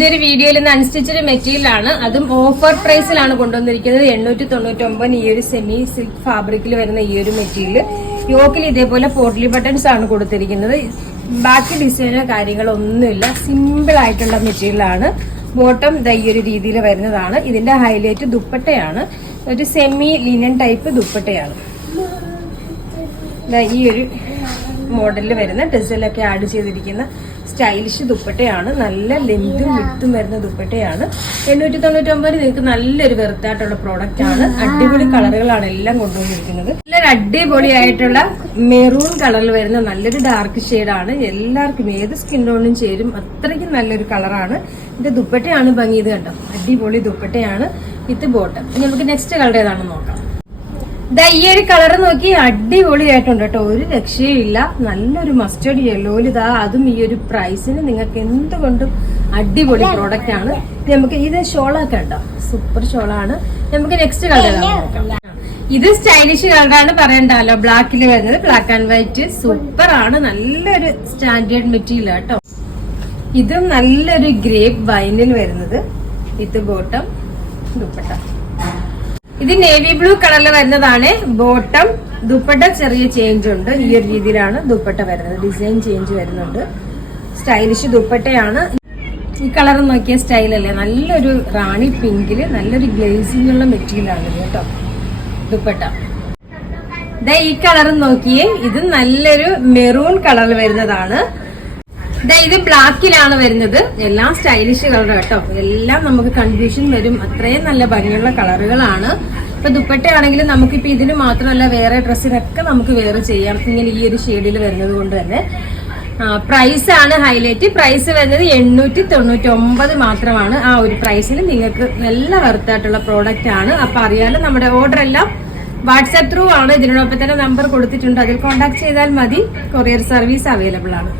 പുതിയൊരു വീഡിയോയിൽ നിന്ന് അൺസ്റ്റിച്ചഡ് മെറ്റീരിയൽ ആണ്. അതും ഓഫർ പ്രൈസിലാണ് കൊണ്ടുവന്നിരിക്കുന്നത്. 899 ഈ ഒരു സെമി സിൽക്ക് ഫാബ്രിക്കിൽ വരുന്ന ഈ ഒരു മെറ്റീരിയൽ. യോക്കിൽ ഇതേപോലെ പോർട്ട്ലി ബട്ടൺസ് ആണ് കൊടുത്തിരിക്കുന്നത്. ബാക്കി ഡിസൈനോ കാര്യങ്ങളോ ഒന്നുമില്ല. സിമ്പിൾ ആയിട്ടുള്ള മെറ്റീരിയൽ ആണ്. ബോട്ടം ഈ ഒരു രീതിയിൽ വരുന്നതാണ്. ഇതിന്റെ ഹൈലൈറ്റ് ദുപ്പട്ടയാണ്. ഒരു സെമി ലിനൻ ടൈപ്പ് ദുപ്പട്ടയാണ്. ഈ ഒരു മോഡലിൽ വരുന്ന ഡിസൈലൊക്കെ ആഡ് ചെയ്തിരിക്കുന്ന സ്റ്റൈലിഷ് ദുപ്പട്ടയാണ്. നല്ല ലെങ്തും വിഡ്ത്തും വരുന്ന ദുപ്പട്ടയാണ്. 899 നിങ്ങൾക്ക് നല്ലൊരു വെറുത്തായിട്ടുള്ള പ്രോഡക്റ്റ് ആണ്. അടിപൊളി കളറുകളാണ് എല്ലാം കൊണ്ടുവന്നിരിക്കുന്നത്. നല്ലൊരു അടിപൊളിയായിട്ടുള്ള മെറൂൺ കളറിൽ വരുന്ന നല്ലൊരു ഡാർക്ക് ഷെയ്ഡാണ്. എല്ലാവർക്കും ഏത് സ്കിൻ ടോണിനും ചേരും. അത്രയ്ക്കും നല്ലൊരു കളറാണ്. ഇതിന്റെ ദുപ്പട്ടയാണ് ഭംഗി. ഇത് കണ്ടോ, അടിപൊളി ദുപ്പട്ടയാണ്. ഇത് ബോട്ടം. നമുക്ക് നെക്സ്റ്റ് കളർ ഏതാണെന്ന് നോക്കാം. ഈ ഒരു കളർ നോക്കി അടിപൊളിയായിട്ടുണ്ട് കേട്ടോ. ഒരു രക്ഷയില്ല. നല്ലൊരു മസ്റ്റേർഡ് യെല്ലോയിൽ അതും ഈ ഒരു പ്രൈസിന് നിങ്ങൾക്ക് എന്തുകൊണ്ടും അടിപൊളി പ്രോഡക്റ്റ് ആണ്. നമുക്ക് ഇത് ഷോളൊക്കെ ഉണ്ടോ, സൂപ്പർ ഷോളാണ്. നമുക്ക് നെക്സ്റ്റ് കളർ നോക്കാം. ഇത് സ്റ്റൈലിഷ് കളറാണ്, പറയണ്ടല്ലോ. ബ്ലാക്കിൽ വരുന്നത്, ബ്ലാക്ക് ആൻഡ് വൈറ്റ്. സൂപ്പർ ആണ്. നല്ലൊരു സ്റ്റാൻഡേർഡ് മെറ്റീരിയൽ കേട്ടോ. ഇതും നല്ലൊരു ഗ്രേപ്പ് വൈനിൽ വരുന്നത്. ഇത് ബോട്ടം, ദുപ്പട്ട. ഇത് നേവി ബ്ലൂ കളറിൽ വരുന്നതാണ്. ബോട്ടം, ദുപ്പട്ട ചെറിയ ചേഞ്ച് ഉണ്ട്. ഈ ഒരു രീതിയിലാണ് ദുപ്പട്ട വരുന്നത്. ഡിസൈൻ ചേഞ്ച് വരുന്നുണ്ട്. സ്റ്റൈലിഷ് ദുപ്പട്ടയാണ്. ഈ കളർ നോക്കിയ സ്റ്റൈലല്ലേ. നല്ലൊരു റാണി പിങ്കില് നല്ലൊരു ഗ്ലേസിംഗ് ഉള്ള മെറ്റീരിയൽ ആണ് കേട്ടോ ദുപ്പട്ട. ഈ കളർ നോക്കിയേ. ഇത് നല്ലൊരു മെറൂൺ കളറിൽ വരുന്നതാണ്. ഇത് ബ്ലാക്കിലാണ് വരുന്നത്. എല്ലാം സ്റ്റൈലിഷ് കളർ കേട്ടോ. എല്ലാം നമുക്ക് കൺഫ്യൂഷൻ വരും. അത്രയും നല്ല ഭംഗിയുള്ള കളറുകളാണ്. ഇപ്പൊ ദുപ്പട്ടയാണെങ്കിലും നമുക്കിപ്പോ ഇതിന് മാത്രമല്ല വേറെ ഡ്രസ്സിനൊക്കെ നമുക്ക് വേറെ ചെയ്യാം. ഇങ്ങനെ ഈ ഒരു ഷെയ്ഡിൽ വരുന്നത് കൊണ്ട് തന്നെ. പ്രൈസ് ആണ് ഹൈലൈറ്റ്. പ്രൈസ് വരുന്നത് 899 മാത്രമാണ്. ആ ഒരു പ്രൈസിൽ നിങ്ങൾക്ക് നല്ല വെർത്തായിട്ടുള്ള പ്രോഡക്റ്റ് ആണ്. അപ്പൊ അറിയാലോ, നമ്മുടെ ഓർഡർ എല്ലാം വാട്സാപ്പ് ത്രൂ ആണ്. ഇതിനോടൊപ്പം തന്നെ നമ്പർ കൊടുത്തിട്ടുണ്ട്. അതിൽ കോൺടാക്ട് ചെയ്താൽ മതി. കൊറിയർ സർവീസ് അവൈലബിൾ ആണ്.